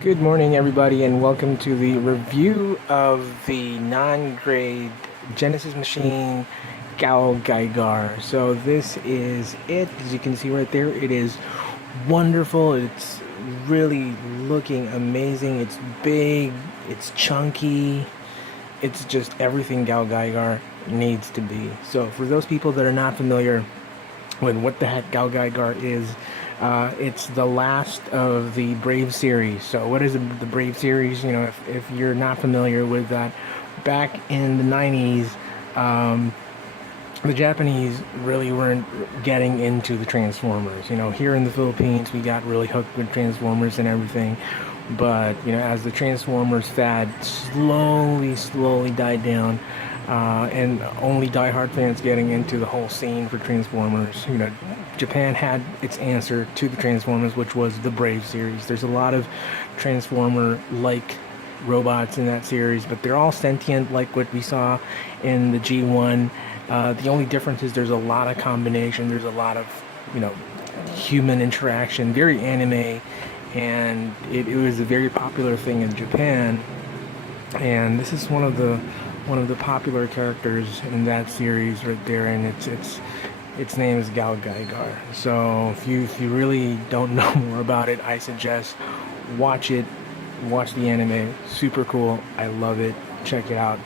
Good morning, everybody, and welcome to the review of the non-grade Genesis machine GaoGaiGar. So this is it. As you can see right there, it is wonderful. It's really looking amazing. It's big. It's chunky. It's just everything GaoGaiGar needs to be. So for those people that are not familiar with what the heck GaoGaiGar is, it's the last of the Brave series. So what is the Brave series? You know, if you're not familiar with that, back in the 90s, the Japanese really weren't getting into the Transformers. You know, here in the Philippines, we got really hooked with Transformers and everything. But, you know, as the Transformers fad slowly died down, and only diehard fans getting into the whole scene for Transformers, you know, Japan had its answer to the Transformers, which was the Brave series. There's a lot of Transformer-like robots in that series, but they're all sentient like what we saw in the G1. The only difference is there's a lot of combination. There's a lot of, you know, human interaction, very anime, and it was a very popular thing in Japan. And this is one of the popular characters in that series right there, and its name is GaoGaiGar. So if you really don't know more about it, I suggest watch it. Watch the anime. Super cool. I love it. Check it out.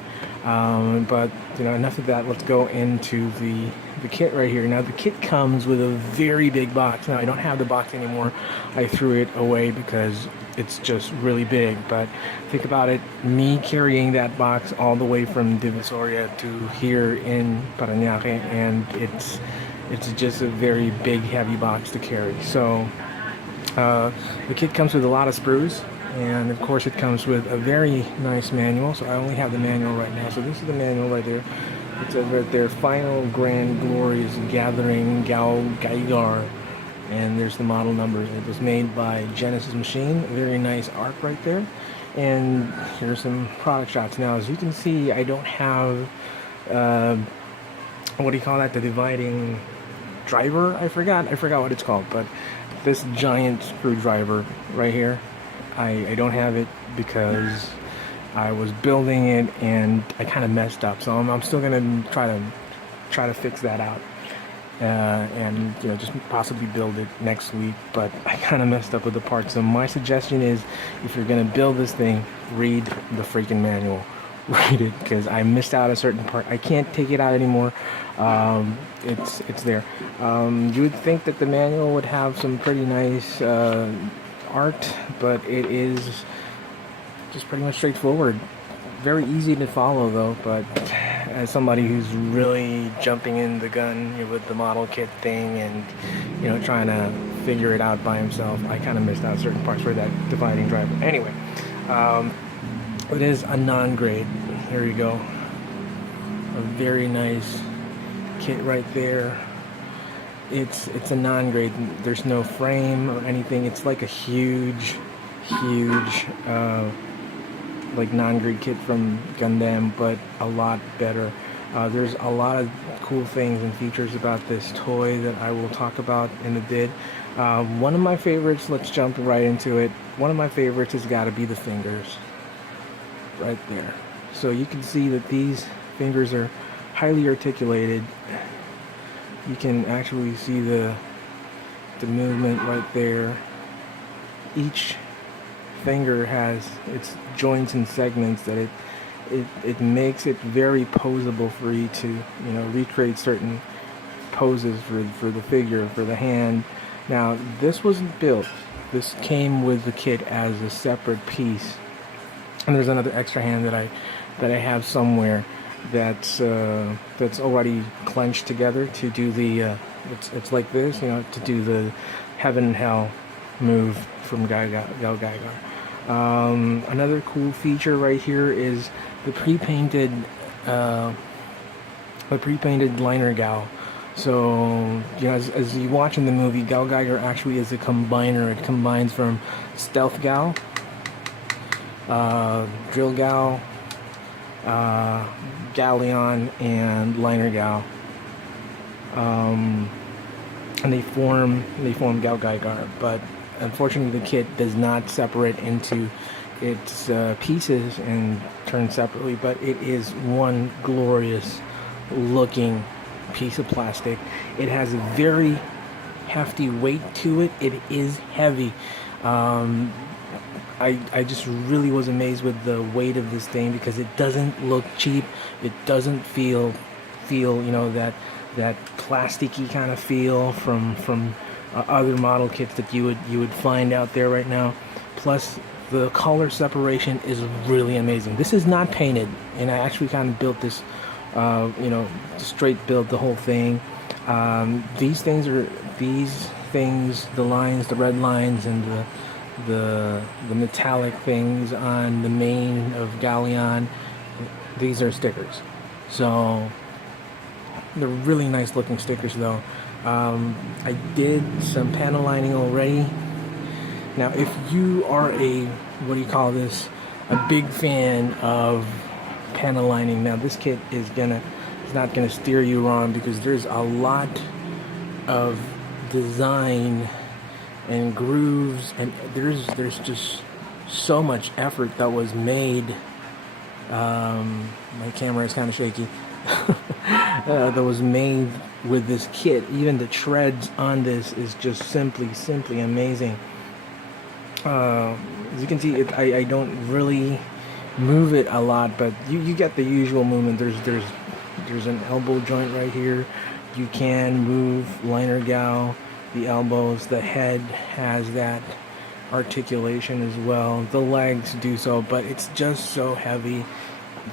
But you know, enough of that. Let's go into the kit right here. Now the kit comes with a very big box. Now I don't have the box anymore. I threw it away because it's just really big. But think about it, me carrying that box all the way from Divisoria to here in Parañaque, and it's just a very big, heavy box to carry. So the kit comes with a lot of sprues. And of course it comes with a very nice manual. So I only have the manual right now. So this is the manual right there. It says right there, Final Grand Glories Gathering GaoGaiGar. And there's the model numbers. It was made by Genesis Machine. A very nice art right there. And here's some product shots. Now as you can see, I don't have, what do you call that? The dividing driver? I forgot what it's called. But this giant screwdriver right here, I don't have it because I was building it and I kind of messed up. So I'm still gonna try to fix that out, and you know, just possibly build it next week. But I kind of messed up with the parts. So my suggestion is, if you're gonna build this thing, read the freaking manual. Read it, because I missed out a certain part. I can't take it out anymore. It's there. You would think that the manual would have some pretty nice art, but it is just pretty much straightforward. Very easy to follow though, but as somebody who's really jumping in the gun with the model kit thing and, you know, trying to figure it out by himself, I kind of missed out certain parts for that dividing driver. Anyway, it is a non-grade. Here you go. A very nice kit right there. It's a non-grade. There's no frame or anything. It's like a huge like non-grade kit from Gundam, but a lot better. There's a lot of cool things and features about this toy that I will talk about in a bit. One of my favorites, let's jump right into it. One of my favorites has got to be the fingers right there. So you can see that these fingers are highly articulated. You can actually see the movement right there. Each finger has its joints and segments that it makes it very posable for you to, you know, recreate certain poses for the figure, for the hand. Now this wasn't built. This came with the kit as a separate piece. And there's another extra hand that I have somewhere that's already clenched together to do the it's like this, you know, to do the heaven and hell move from GaoGaiGar. Another cool feature right here is the pre-painted liner Gao. So, you know, as you watch in the movie, GaoGaiGar actually is a combiner. It combines from Stealth Gao, Drill Gao, Galleon, and Liner Gao, and they form GaoGaiGar. But unfortunately the kit does not separate into its pieces and turn separately, but it is one glorious looking piece of plastic. It has a very hefty weight to it. It is heavy. I just really was amazed with the weight of this thing because it doesn't look cheap. It doesn't feel that plasticky kind of feel from other model kits that you would find out there right now. Plus the color separation is really amazing. This is not painted, and I actually kind of built this straight build the whole thing. These things, the lines, the red lines, and the metallic things on the mane of Galleon, these are stickers. So they're really nice looking stickers though. I did some panel lining already. Now if you are a big fan of panel lining, now this kit is not gonna steer you wrong, because there's a lot of design and grooves, and there's just so much effort that was made. My camera is kind of shaky. That was made with this kit. Even the treads on this is just simply amazing. As you can see, I don't really move it a lot, but you get the usual movement. There's an elbow joint right here. You can move liner gow, the elbows. The head has that articulation as well. The legs do so, but it's just so heavy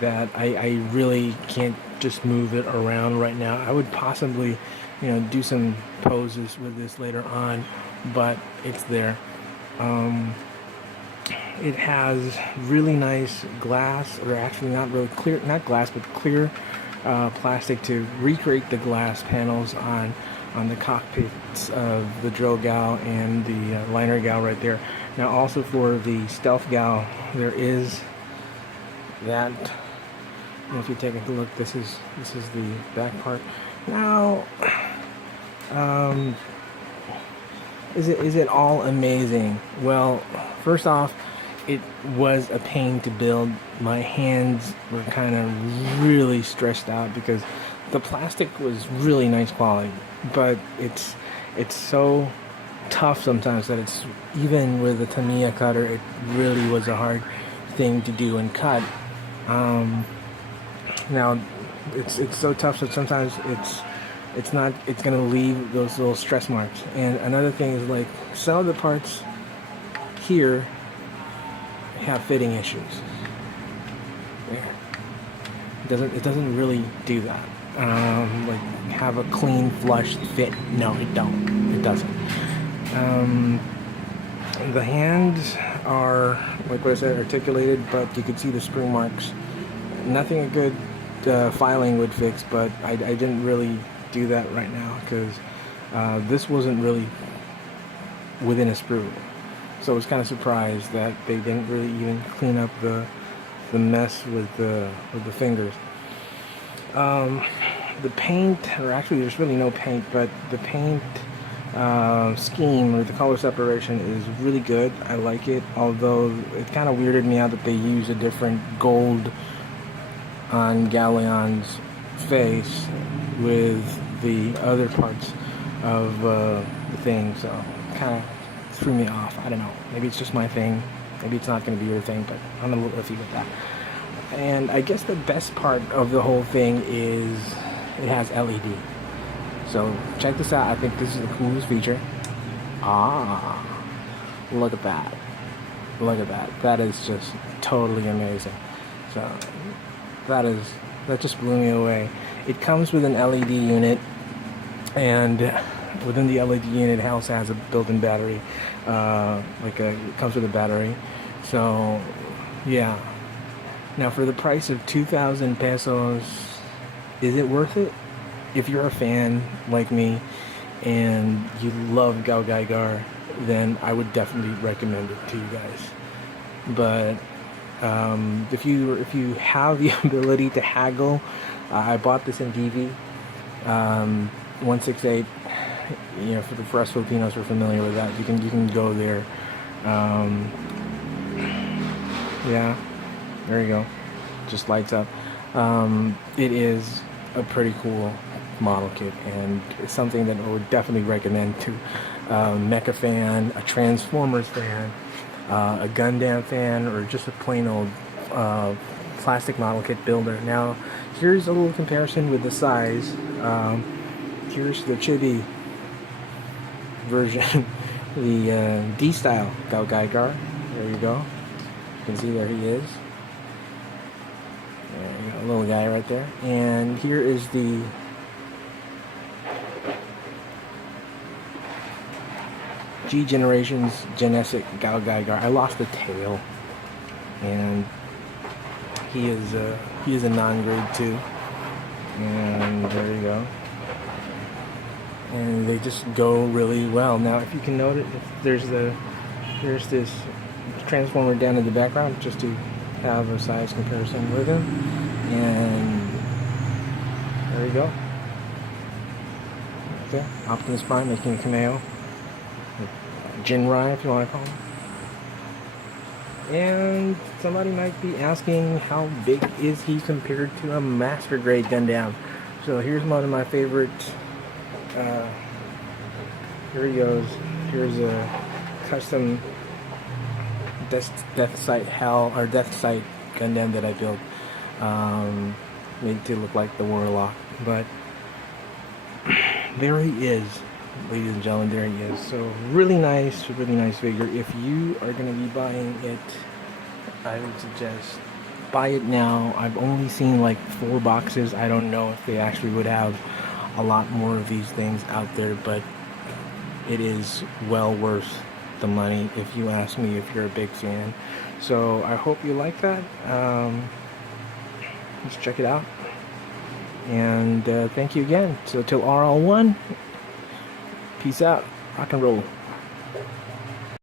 that I really can't just move it around right now. I would possibly do some poses with this later on, but it's there. It has really nice glass, or actually not really clear, not glass, but clear plastic to recreate the glass panels on the cockpits of the drill gow and the liner gow right there. Now also for the stealth gow, there is that. If you take a look, this is the back part. Now, is it all amazing? Well, first off, it was a pain to build. My hands were kind of really stressed out because the plastic was really nice quality, but it's so tough sometimes that it's, even with a Tamiya cutter, it really was a hard thing to do and cut. Now it's so tough that sometimes it's going to leave those little stress marks. And another thing is, like, some of the parts here have fitting issues. There. It doesn't really do that. Like, have a clean, flush fit. No, it doesn't. The hands are, like what I said, articulated, but you can see the spring marks. Nothing a good filing would fix, but I didn't really do that right now because this wasn't really within a sprue. So I was kind of surprised that they didn't really even clean up the mess with the fingers. The paint, or actually there's really no paint, but the paint scheme, or the color separation, is really good. I like it, although it kind of weirded me out that they use a different gold on Galleon's face with the other parts of the thing, so kind of threw me off. I don't know, maybe it's just my thing, maybe it's not going to be your thing, but I'm a little iffy with that. And I guess the best part of the whole thing is it has LED. So check this out. I think this is the coolest feature. Look at that. Look at that. That is just totally amazing. So that just blew me away. It comes with an LED unit, and within the LED unit, it also has a built-in battery. It comes with a battery. So yeah. Now for the price of 2,000 pesos, is it worth it? If you're a fan like me and you love GaoGaiGar, then I would definitely recommend it to you guys. But if you have the ability to haggle, I bought this in DV 168, you know, for us Filipinos who are familiar with that, you can go there. Um, yeah, there you go. Just lights up. It is a pretty cool model kit, and it's something that I would definitely recommend to a Mecha fan, a Transformers fan, a Gundam fan, or just a plain old plastic model kit builder. Now, here's a little comparison with the size. Here's the chibi version, the D-style GaoGaiGar. There you go. You can see there he is. There you go, a little guy right there. And here is the G Generations Genetic GaoGaiGar. I lost the tail, and he is a non-grade 2. And there you go. And they just go really well. Now, if you can notice, there's this Transformer down in the background, just to have a size comparison with him. And there you go. Okay, Optimus Prime making a cameo. Jinrai, if you want to call him. And somebody might be asking, how big is he compared to a Master Grade Gundam? So here's one of my favorite. Here he goes. Here's a custom Death Sight Gundam that I built, made to look like the Warlock. But there he is, ladies and gentlemen. There he is. So really nice figure. If you are going to be buying it, I would suggest buy it now. I've only seen like 4 boxes. I don't know if they actually would have a lot more of these things out there, but it is well worth the money if you ask me, if you're a big fan. So I hope you like that. Let's check it out, and thank you again. So till RL1, peace out, rock and roll.